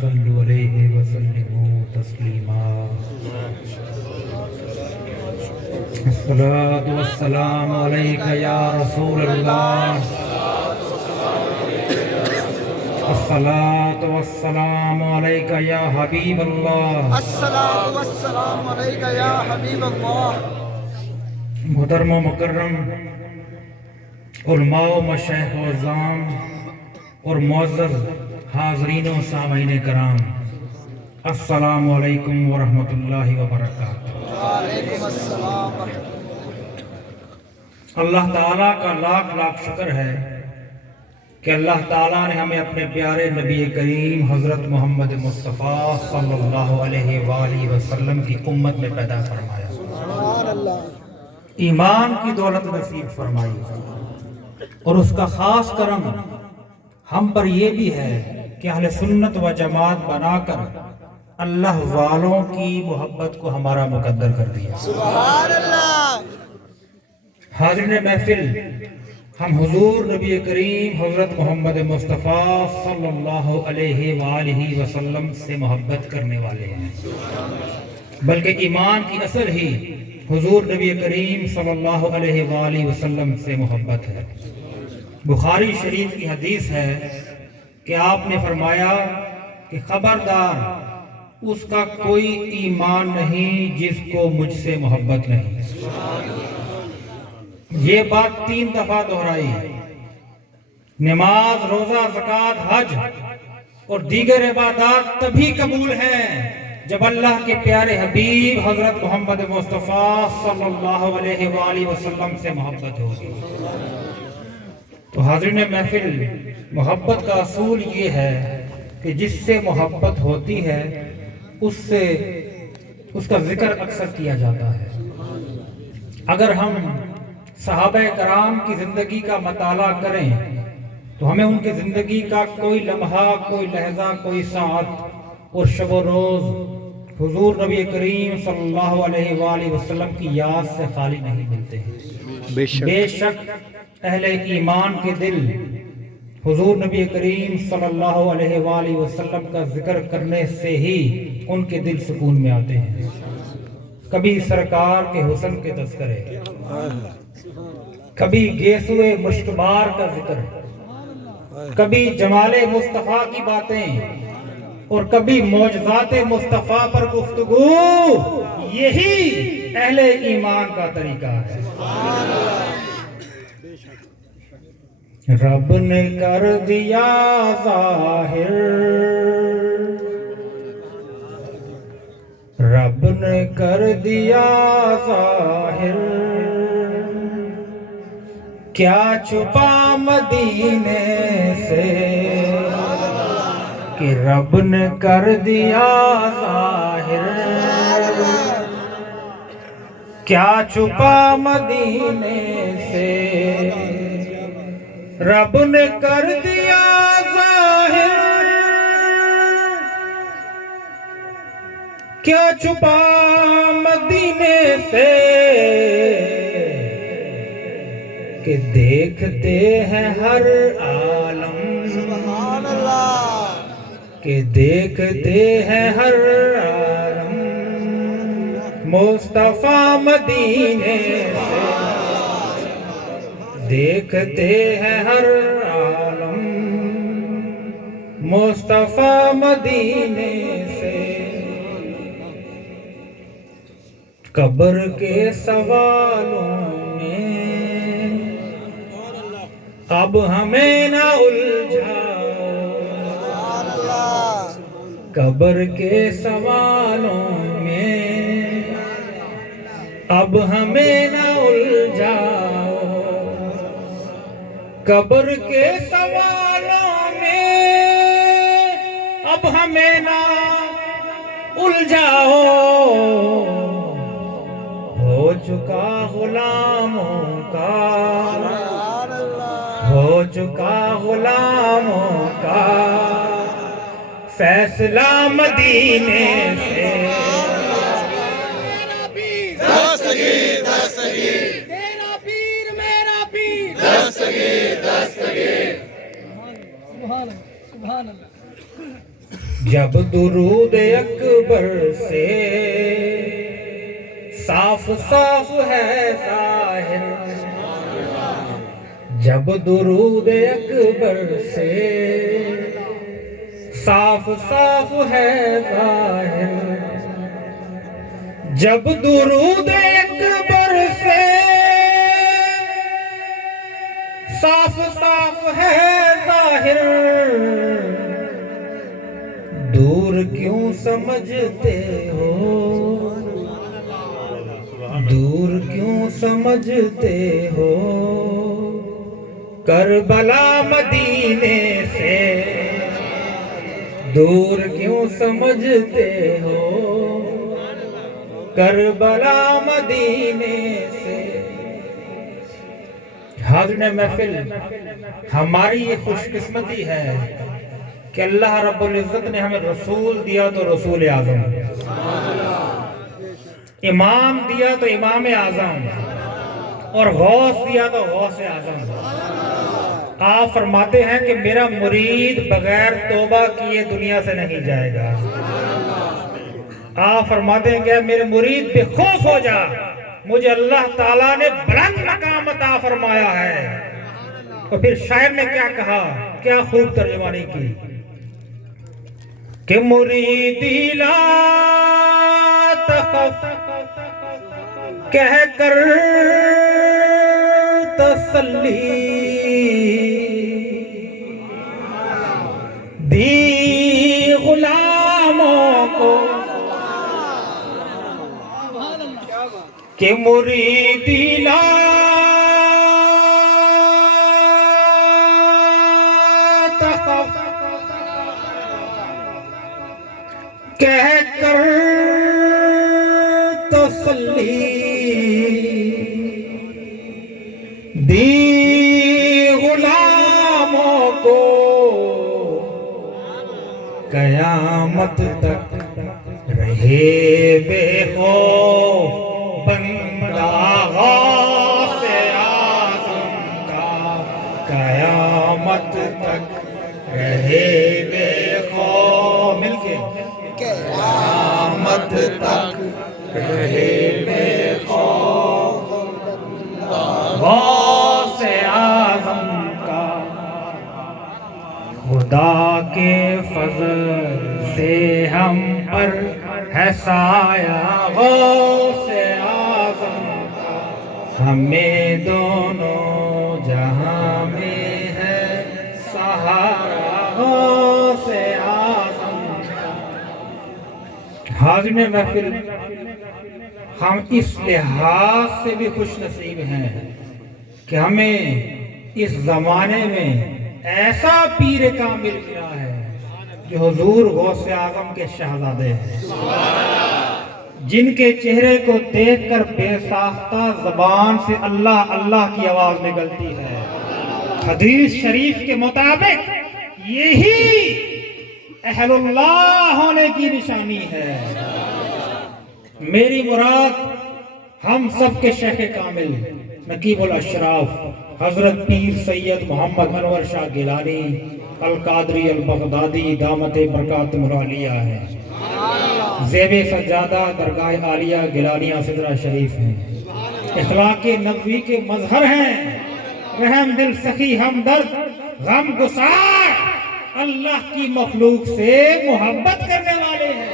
صلوا علیہ وسلموا تسلیما الصلاة والسلام علیک یا رسول اللہ الصلاة والسلام علیک یا حبیب اللہ الصلاة والسلام علیک یا حبیب اللہ۔ محترم و مکرم علماء و مشائخ و عظام اور معزز حاضرین و سامعین کرام، السلام علیکم ورحمۃ اللہ وبرکاتہ۔ وعلیکم السلام ورحمۃ اللہ تعالیٰ کا لاکھ لاکھ شکر ہے کہ اللہ تعالیٰ نے ہمیں اپنے پیارے نبی کریم حضرت محمد مصطفیٰ صلی اللہ علیہ وآلہ وسلم کی امت میں پیدا فرمایا، سبحان اللہ۔ ایمان کی دولت نصیب فرمائی، اور اس کا خاص کرم ہم پر یہ بھی ہے کہ اہل سنت و جماعت بنا کر اللہ والوں کی محبت کو ہمارا مقدر کر دیا۔ سبحان اللہ۔ حاضرین محفل، ہم حضور نبی کریم حضرت محمد مصطفیٰ صلی اللہ علیہ وآلہ وسلم سے محبت کرنے والے ہیں، بلکہ ایمان کی اصل ہی حضور نبی کریم صلی اللہ علیہ وآلہ وسلم سے محبت ہے۔ بخاری شریف کی حدیث ہے کہ آپ نے فرمایا کہ خبردار اس کا کوئی ایمان نہیں جس کو مجھ سے محبت نہیں۔ یہ بات 3 دفعہ دہرائی۔ نماز، روزہ، زکوٰۃ، حج اور دیگر عبادات تبھی قبول ہیں جب اللہ کے پیارے حبیب حضرت محمد مصطفیٰ صلی اللہ علیہ وآلہ وسلم سے محبت ہوگی۔ تو حاضرین محفل، محبت کا اصول یہ ہے کہ جس سے محبت ہوتی ہے اس کا ذکر اکثر کیا جاتا ہے۔ اگر ہم صحابہ کرام کی زندگی کا مطالعہ کریں تو ہمیں ان کی زندگی کا کوئی لمحہ، کوئی لحظہ، کوئی ساعت اور شب و روز حضور نبی کریم صلی اللہ علیہ وآلہ وسلم کی یاد سے خالی نہیں ملتے ہیں۔ بے شک اہل ایمان کے دل حضور نبی کریم صلی اللہ علیہ وآلہ وسلم کا ذکر کرنے سے ہی ان کے دل سکون میں آتے ہیں۔ کبھی سرکار کے حسن کے تذکرے، کبھی گیسوئے مشکبار کا ذکر، کبھی جمال مصطفیٰ کی باتیں اور کبھی معجزات مصطفیٰ پر گفتگو، یہی اہل ایمان کا طریقہ ہے۔ رب نے کر دیا ظاہر، رب نے کر دیا ظاہر، کیا چھپا مدینے سے، کہ رب نے کر دیا ظاہر، کیا چھپا مدینے سے، رب نے کر دیا ظاہر، کیا چھپا مدینے سے، کہ دیکھتے ہیں ہر عالم، سبحان اللہ، کہ دیکھتے ہیں ہر عالم، مصطفیٰ مدینے سے، دیکھتے ہیں ہر عالم، مصطفیٰ مدینے سے۔ قبر کے سوالوں میں اب ہمیں نہ الجھاؤ، قبر کے سوالوں میں اب ہمیں نہ الجھاؤ، قبر کے سوالوں میں اب ہمیں نہ الجھاؤ، ہو چکا غلاموں کا، ہو چکا غلاموں کا فیصلہ مدینے سے۔ دستگیر دستگیر تیرا پیر میرا پیر، دستگیر دستگیر۔ سبحان اللہ، سبحان اللہ۔ جب درود اکبر سے صاف صاف ہے ظاہر، جب درود اکبر سے صاف صاف ہے ظاہر، جب درود اکبر سے صاف صاف ہے ظاہر، دور کیوں سمجھتے ہو، دور کیوں سمجھتے ہو، کربلا مدینے سے دور کیوں سمجھتے ہو، کربلا مدینے سے۔ حاضرین محفل، ہماری یہ خوش قسمتی ہے کہ اللہ رب العزت نے ہمیں رسول دیا تو رسول اعظم، امام دیا تو امام اعظم، اور غوث دیا تو غوث اعظم۔ آپ فرماتے ہیں کہ میرا مرید بغیر توبہ کیے دنیا سے نہیں جائے گا۔ آپ فرماتے ہیں کہ میرے مرید پہ خوف ہو جا، مجھے اللہ تعالیٰ نے بلند مقام عطا فرمایا ہے۔ اور پھر شاعر نے کیا کہا، کیا خوب ترجمانی کی کہ مریدی لا تخف کہہ کر تسلی دی غلاموں کو، کہ مریدی لا تخف کہہ کر تسلی دی غلاموں کو، قیامت تک رہے بے خوف بندہ غوث اعظم کا، قیامت تک رہے بے خوف، مل کے قیامت تک رہے بے خوف غوث اعظم کا۔ خدا کے فضل سے ہم پر ہے سایہ غوث اعظم کا، ہمیں دونوں جہاں میں ہے سہارا غوث اعظم کا۔ حاضرین محفل، ہم اس لحاظ سے بھی خوش نصیب ہیں کہ ہمیں اس زمانے میں ایسا پیر کامل ملا ہے جو حضور غوث اعظم کے شہزادے ہیں، جن کے چہرے کو دیکھ کر بے ساختہ زبان سے اللہ اللہ کی آواز نکلتی ہے۔ حدیث شریف کے مطابق یہی اہل اللہ ہونے کی نشانی ہے۔ میری مراد ہم سب کے شیخ کامل نقیب الاشراف حضرت پیر سید محمد انور شاہ گیلانی القادری البغدادی دامت برکاتہ العالیہ ہے، زیب سجادہ درگاہ عالیہ گیلانیہ صدرہ شریف ہیں، اخلاق نبوی کے مظہر ہیں، رحم دل سخی ہمدرد غم گسار، اللہ کی مخلوق سے محبت کرنے والے ہیں۔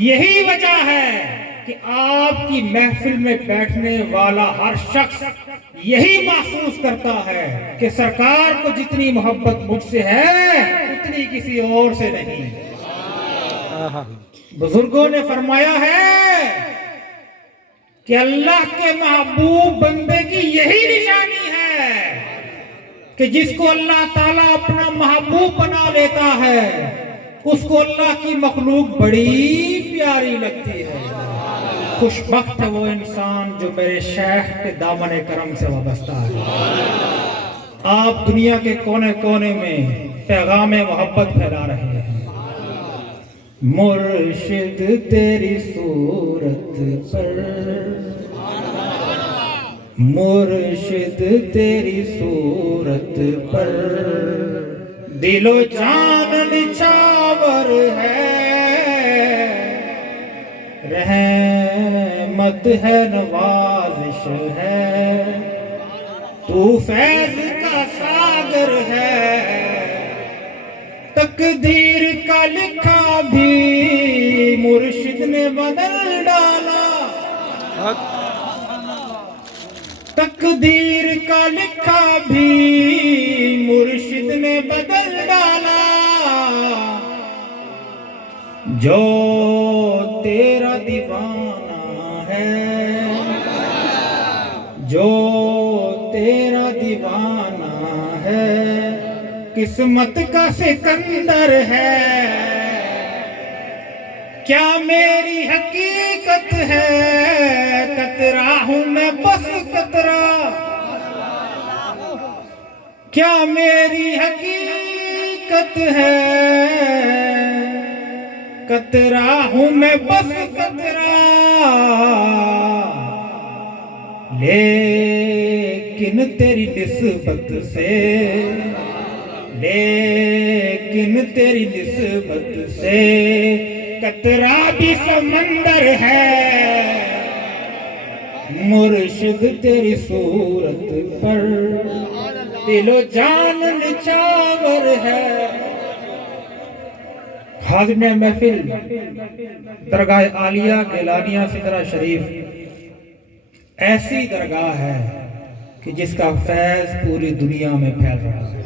یہی وجہ ہے کہ آپ کی محفل میں بیٹھنے والا ہر شخص یہی محسوس کرتا ہے کہ سرکار کو جتنی محبت مجھ سے ہے اتنی کسی اور سے نہیں۔ بزرگوں نے فرمایا ہے کہ اللہ کے محبوب بندے کی یہی نشانی ہے کہ جس کو اللہ تعالیٰ اپنا محبوب بنا لیتا ہے اس کو اللہ کی مخلوق بڑی پیاری لگتی ہے۔ خوش بخت ہے وہ انسان جو میرے شیخ کے دامن کرم سے وابستہ ہے۔ آپ دنیا کے کونے کونے میں پیغام محبت پھیلا رہے ہیں۔ مرشد تیری صورت پر، مرشد تیری صورت پر دل و جان نچھاور ہے، رحمت ہے نوازش ہے، تو فیض کا ساگر ہے، تقدیر کا لکھا بھی مرشد نے بدل ڈالا، تقدیر کا لکھا بھی مرشد نے بدل ڈالا، جو تیرا دیوانہ ہے، جو تیرا دیوانہ ہے، قسمت کا سکندر ہے، کیا میری حقیقت ہے، قطرہ ہوں میں بس قطرہ، کیا میری حقیقت ہے، قطرہ ہوں میں بس قطرہ، لیکن تیری نسبت سے، لیکن تیری نسبت سے قطرہ بھی سمندر ہے، مرشد تیری صورت پر دل و جان نچاور ہے۔ حاضرین محفل، درگاہ عالیہ گیلانیہ سدرہ شریف ایسی درگاہ ہے کہ جس کا فیض پوری دنیا میں پھیل رہا ہے۔